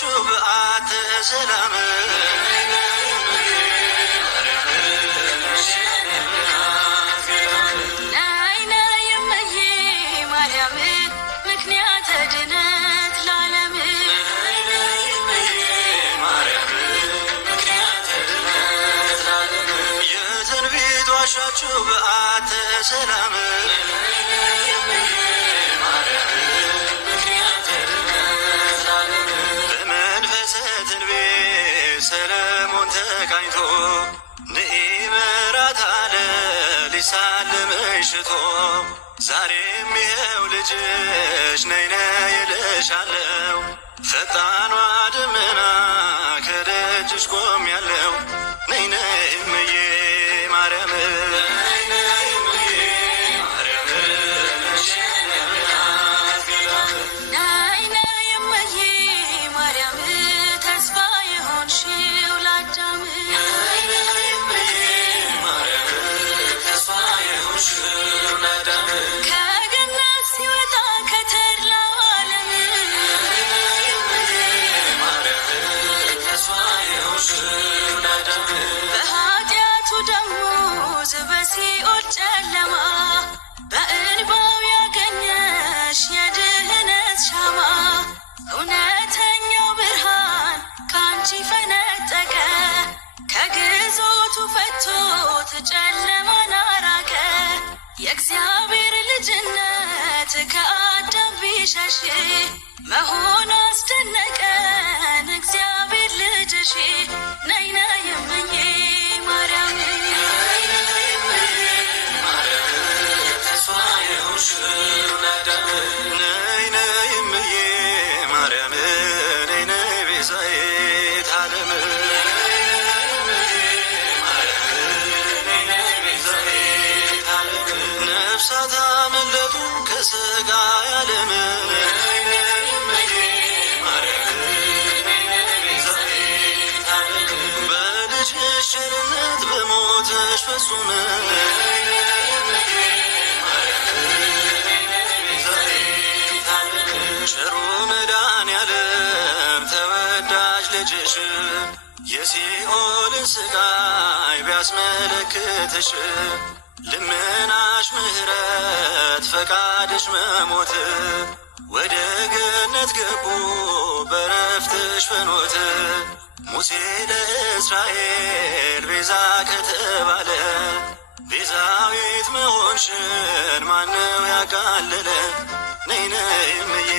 ቤቷሻችሁ በአተ ሰላም ቤቷሻችሁ በአተ ሰላም በመንፈሰ ትንቢት ሰለሞን ተቃኝቶ ንኢመራት አለ ሊሳልምሽ ሽቶ ዛሬም ይኸው ልጅሽ ነይነ ይልሻለው ፈጣኗ ደመና ከደጅሽ ቆም ያለው ነይነ እምዬ ማርያም በሲኦል ጨለማ በእንባው ያገኘሽ የድህነት ሻማ እውነተኛው ብርሃን ካንቺ ፈነጠቀ ከግዞቱ ፈቶት ጨለማን አራቀ የእግዚአብሔር ልጅነት ከአዳም ቢሸሽ መሆኑ አስደነቀን እግዚአብሔር ልጅሽ ነይ ነይ እምዬ ማርያም ነይ ነይ እምዬ ማርያም ነይ ነይ ቤዛዊተ ዓለም ነፍሳት አመለጡ ከሥጋ ዓለም በልጅሽ ቸርነት በሞትሽ ፍጹም ቸሩ መድኃኔዓለም ተወዳጅ ልጅሽ የሲኦልን ስቃይ ቢያስመለክትሽ ልመናሽ ምሕረት ፈቃድሽ መሞት ወደ ገነት ገቡ በረፍትሽ ፍኖት ሙሴ ለእስራኤል ቤዛ ከተባለ ቤዛዊት መሆንሽን ማነው ያቃለለ ነይ ነይ እምዬ